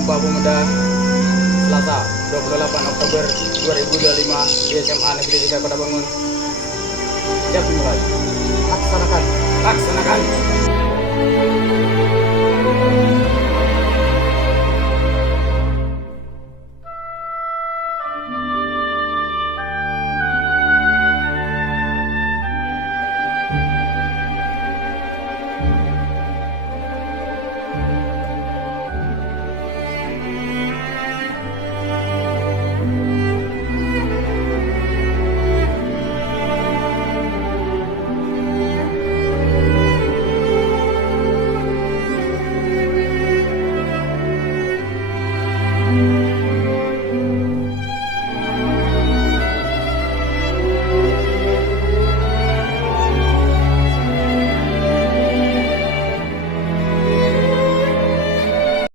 Sumpah Pemuda Selasa 28 Oktober 2025 di SMA Negeri 3 Kota Bangun. Siap dimulai. Laksanakan.